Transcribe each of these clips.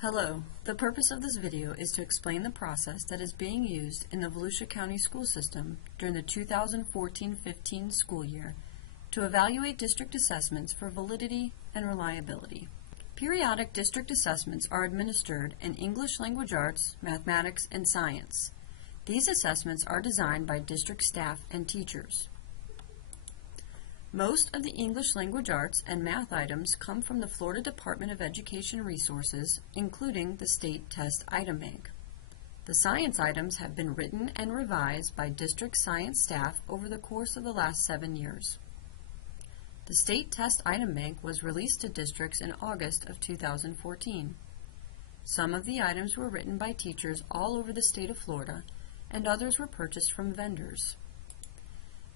Hello, the purpose of this video is to explain the process that is being used in the Volusia County school system during the 2014-15 school year to evaluate district assessments for validity and reliability. Periodic district assessments are administered in English language arts, mathematics, and science. These assessments are designed by district staff and teachers. Most of the English language arts and math items come from the Florida Department of Education resources, including the State Test Item Bank. The science items have been written and revised by district science staff over the course of the last 7 years. The State Test Item Bank was released to districts in August of 2014. Some of the items were written by teachers all over the state of Florida, and others were purchased from vendors.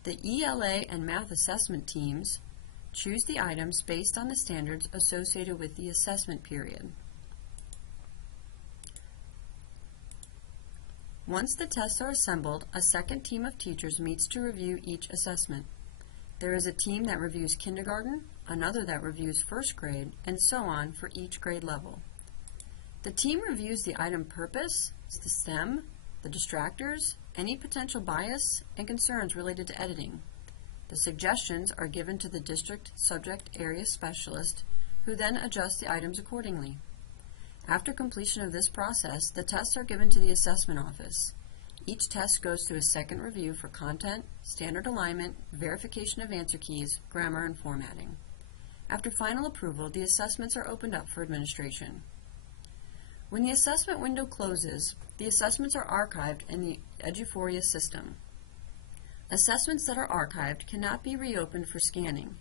The ELA and math assessment teams choose the items based on the standards associated with the assessment period. Once the tests are assembled, a second team of teachers meets to review each assessment. There is a team that reviews kindergarten, another that reviews first grade, and so on for each grade level. The team reviews the item purpose, the STEM, the distractors, any potential bias, and concerns related to editing. The suggestions are given to the district subject area specialist, who then adjusts the items accordingly. After completion of this process, the tests are given to the assessment office. Each test goes through a second review for content, standard alignment, verification of answer keys, grammar, and formatting. After final approval, the assessments are opened up for administration. When the assessment window closes, the assessments are archived in the Eduphoria system. Assessments that are archived cannot be reopened for scanning.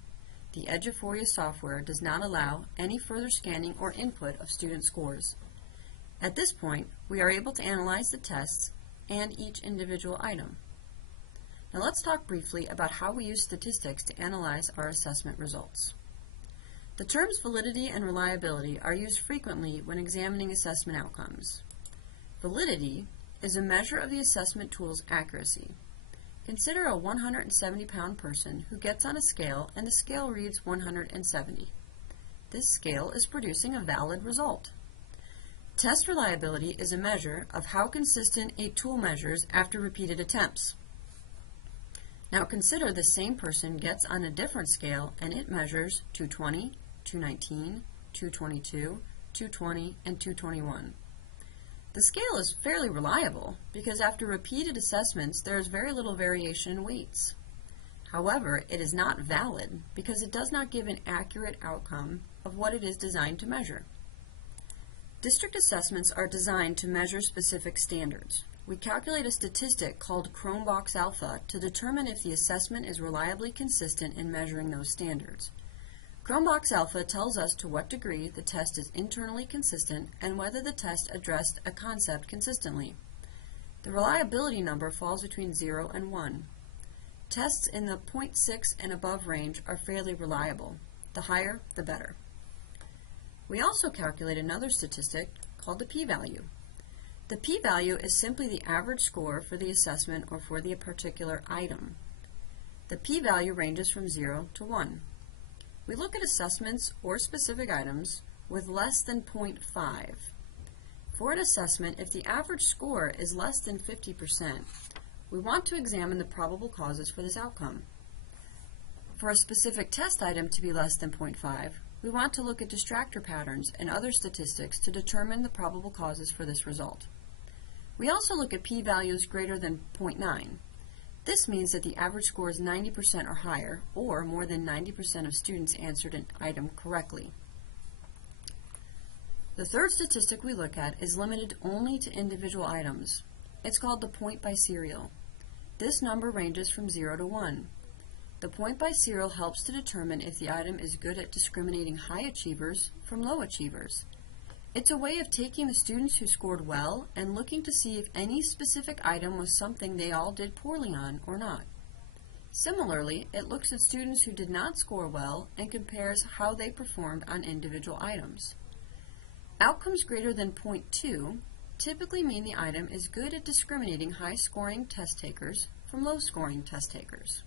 The Eduphoria software does not allow any further scanning or input of student scores. At this point, we are able to analyze the tests and each individual item. Now let's talk briefly about how we use statistics to analyze our assessment results. The terms validity and reliability are used frequently when examining assessment outcomes. Validity is a measure of the assessment tool's accuracy. Consider a 170-pound person who gets on a scale and the scale reads 170. This scale is producing a valid result. Test reliability is a measure of how consistent a tool measures after repeated attempts. Now consider the same person gets on a different scale and it measures 220, 219, 222, 220, and 221. The scale is fairly reliable because after repeated assessments there is very little variation in weights. However, it is not valid because it does not give an accurate outcome of what it is designed to measure. District assessments are designed to measure specific standards. We calculate a statistic called Chromebox alpha to determine if the assessment is reliably consistent in measuring those standards. Chromebox alpha tells us to what degree the test is internally consistent and whether the test addressed a concept consistently. The reliability number falls between 0 and 1. Tests in the 0.6 and above range are fairly reliable. The higher, the better. We also calculate another statistic called the p-value. The p-value is simply the average score for the assessment or for the particular item. The p-value ranges from 0 to 1. We look at assessments or specific items with less than 0.5. For an assessment, if the average score is less than 50%, we want to examine the probable causes for this outcome. For a specific test item to be less than 0.5, we want to look at distractor patterns and other statistics to determine the probable causes for this result. We also look at p-values greater than 0.9. This means that the average score is 90% or higher, or more than 90% of students answered an item correctly. The third statistic we look at is limited only to individual items. It's called the point by serial. This number ranges from 0 to 1. The point by serial helps to determine if the item is good at discriminating high achievers from low achievers. It's a way of taking the students who scored well and looking to see if any specific item was something they all did poorly on or not. Similarly, it looks at students who did not score well and compares how they performed on individual items. Outcomes greater than 0.2 typically mean the item is good at discriminating high-scoring test takers from low-scoring test takers.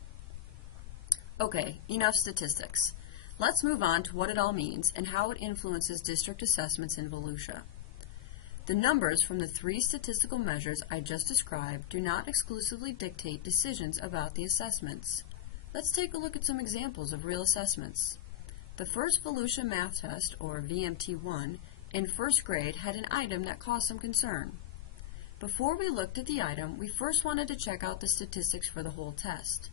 Okay, enough statistics. Let's move on to what it all means and how it influences district assessments in Volusia. The numbers from the three statistical measures I just described do not exclusively dictate decisions about the assessments. Let's take a look at some examples of real assessments. The first Volusia Math Test, or VMT1, in first grade had an item that caused some concern. Before we looked at the item, we first wanted to check out the statistics for the whole test.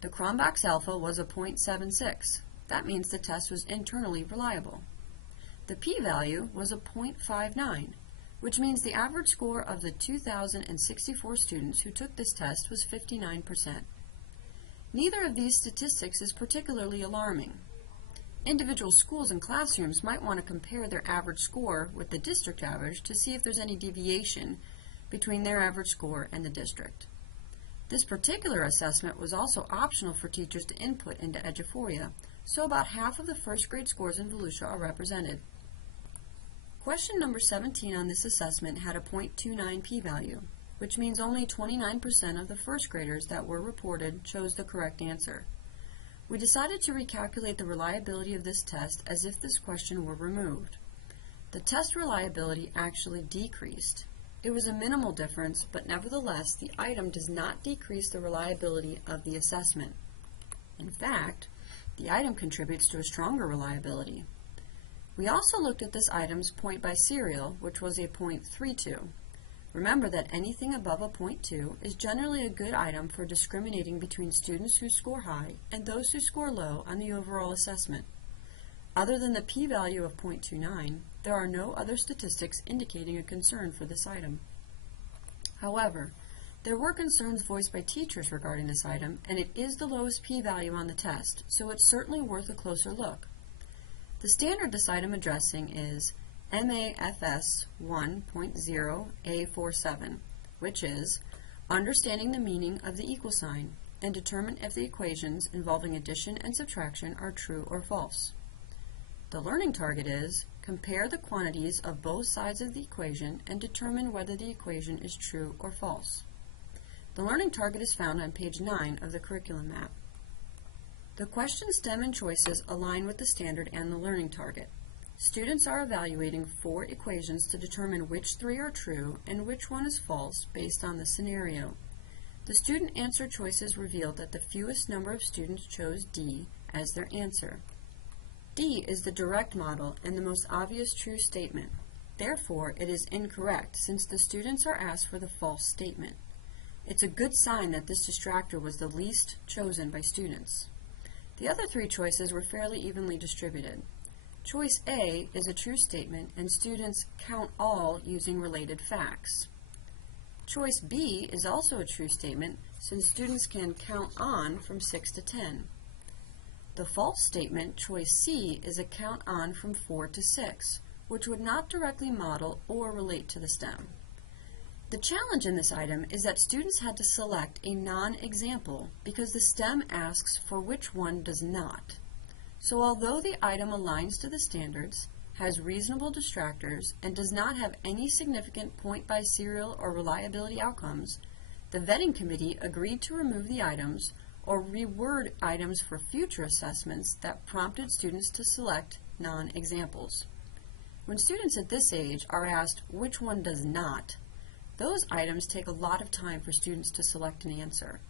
The Cronbach's alpha was a 0.76. That means the test was internally reliable. The p-value was a 0.59, which means the average score of the 2,064 students who took this test was 59%. Neither of these statistics is particularly alarming. Individual schools and classrooms might want to compare their average score with the district average to see if there's any deviation between their average score and the district. This particular assessment was also optional for teachers to input into Eduphoria, so about half of the first grade scores in Volusia are represented. Question number 17 on this assessment had a 0.29 p-value, which means only 29% of the first graders that were reported chose the correct answer. We decided to recalculate the reliability of this test as if this question were removed. The test reliability actually decreased. It was a minimal difference, but nevertheless, the item does not decrease the reliability of the assessment. In fact, the item contributes to a stronger reliability. We also looked at this item's point by serial, which was a 0.32. Remember that anything above a 0.2 is generally a good item for discriminating between students who score high and those who score low on the overall assessment. Other than the p-value of 0.29, there are no other statistics indicating a concern for this item. However, there were concerns voiced by teachers regarding this item, and it is the lowest p-value on the test, so it's certainly worth a closer look. The standard this item addressing is MAFS 1.0A47, which is understanding the meaning of the equal sign and determine if the equations involving addition and subtraction are true or false. The learning target is compare the quantities of both sides of the equation and determine whether the equation is true or false. The learning target is found on page 9 of the curriculum map. The question, STEM, and choices align with the standard and the learning target. Students are evaluating 4 equations to determine which 3 are true and which one is false based on the scenario. The student answer choices revealed that the fewest number of students chose D as their answer. D is the direct model and the most obvious true statement. Therefore, it is incorrect since the students are asked for the false statement. It's a good sign that this distractor was the least chosen by students. The other 3 choices were fairly evenly distributed. Choice A is a true statement, and students count all using related facts. Choice B is also a true statement, since students can count on from 6 to 10. The false statement, choice C, is a count on from 4 to 6, which would not directly model or relate to the STEM. The challenge in this item is that students had to select a non-example because the STEM asks for which one does not. So although the item aligns to the standards, has reasonable distractors, and does not have any significant point by serial or reliability outcomes, the vetting committee agreed to remove the items or reword items for future assessments that prompted students to select non-examples. When students at this age are asked which one does not, those items take a lot of time for students to select an answer.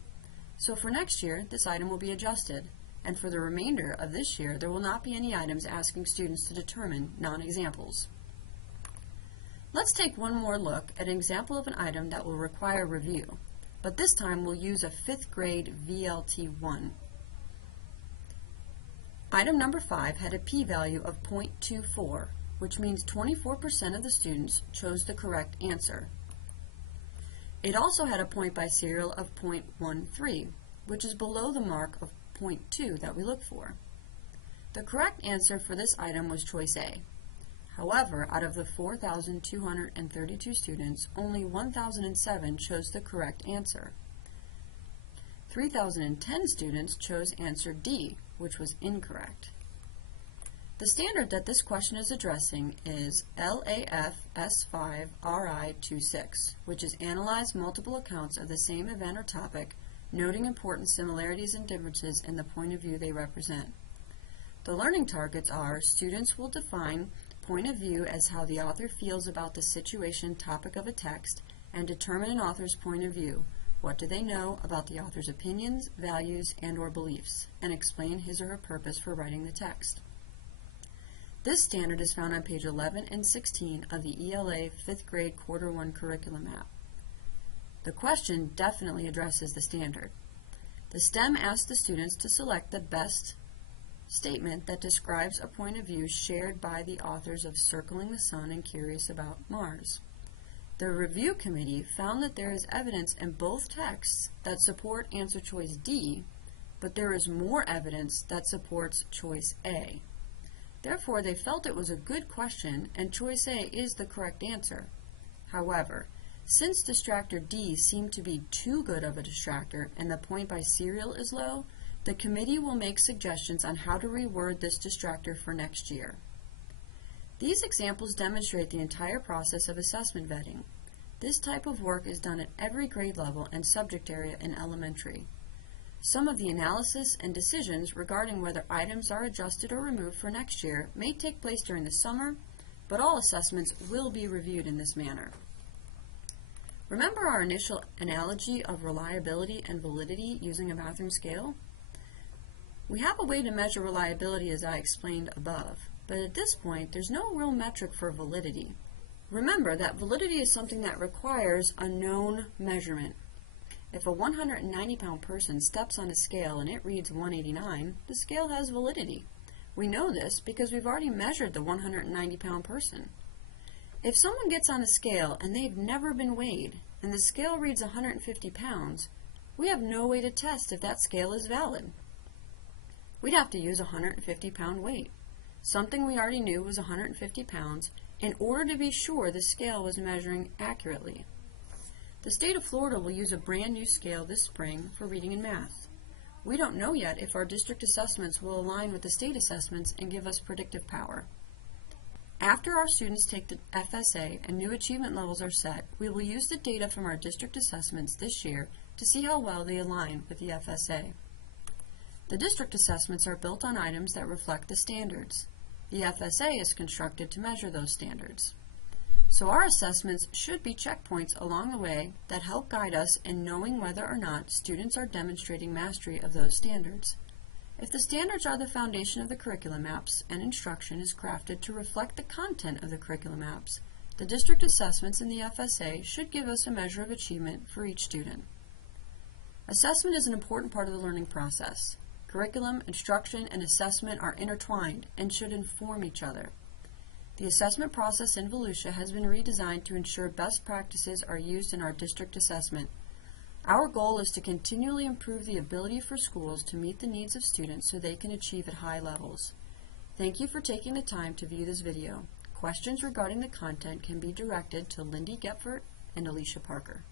So for next year, this item will be adjusted, and for the remainder of this year, there will not be any items asking students to determine non-examples. Let's take one more look at an example of an item that will require review, but this time we'll use a 5th grade VLT1. Item number 5 had a p-value of 0.24, which means 24% of the students chose the correct answer. It also had a point by serial of 0.13, which is below the mark of 0.2 that we look for. The correct answer for this item was choice A. However, out of the 4,232 students, only 1,007 chose the correct answer. 3,010 students chose answer D, which was incorrect. The standard that this question is addressing is LAF S5 RI26, which is analyze multiple accounts of the same event or topic, noting important similarities and differences in the point of view they represent. The learning targets are students will define point of view as how the author feels about the situation topic of a text, and determine an author's point of view. What do they know about the author's opinions, values, and/or beliefs, and explain his or her purpose for writing the text. This standard is found on page 11 and 16 of the ELA 5th grade Quarter 1 curriculum map. The question definitely addresses the standard. The STEM asks the students to select the best statement that describes a point of view shared by the authors of Circling the Sun and Curious About Mars. The review committee found that there is evidence in both texts that support answer choice D, but there is more evidence that supports choice A. Therefore, they felt it was a good question and choice A is the correct answer. However, since distractor D seemed to be too good of a distractor and the point by serial is low, the committee will make suggestions on how to reword this distractor for next year. These examples demonstrate the entire process of assessment vetting. This type of work is done at every grade level and subject area in elementary. Some of the analysis and decisions regarding whether items are adjusted or removed for next year may take place during the summer, but all assessments will be reviewed in this manner. Remember our initial analogy of reliability and validity using a bathroom scale? We have a way to measure reliability as I explained above, but at this point there's no real metric for validity. Remember that validity is something that requires a known measurement. If a 190-pound person steps on a scale and it reads 189, the scale has validity. We know this because we've already measured the 190-pound person. If someone gets on a scale and they've never been weighed and the scale reads 150 pounds, we have no way to test if that scale is valid. We'd have to use a 150-pound weight, something we already knew was 150 pounds, in order to be sure the scale was measuring accurately. The state of Florida will use a brand new scale this spring for reading and math. We don't know yet if our district assessments will align with the state assessments and give us predictive power. After our students take the FSA and new achievement levels are set, we will use the data from our district assessments this year to see how well they align with the FSA. The district assessments are built on items that reflect the standards. The FSA is constructed to measure those standards. So our assessments should be checkpoints along the way that help guide us in knowing whether or not students are demonstrating mastery of those standards. If the standards are the foundation of the curriculum maps and instruction is crafted to reflect the content of the curriculum maps, the district assessments in the FSA should give us a measure of achievement for each student. Assessment is an important part of the learning process. Curriculum, instruction, and assessment are intertwined and should inform each other. The assessment process in Volusia has been redesigned to ensure best practices are used in our district assessment. Our goal is to continually improve the ability for schools to meet the needs of students so they can achieve at high levels. Thank you for taking the time to view this video. Questions regarding the content can be directed to Lindy Gepfert and Alicia Parker.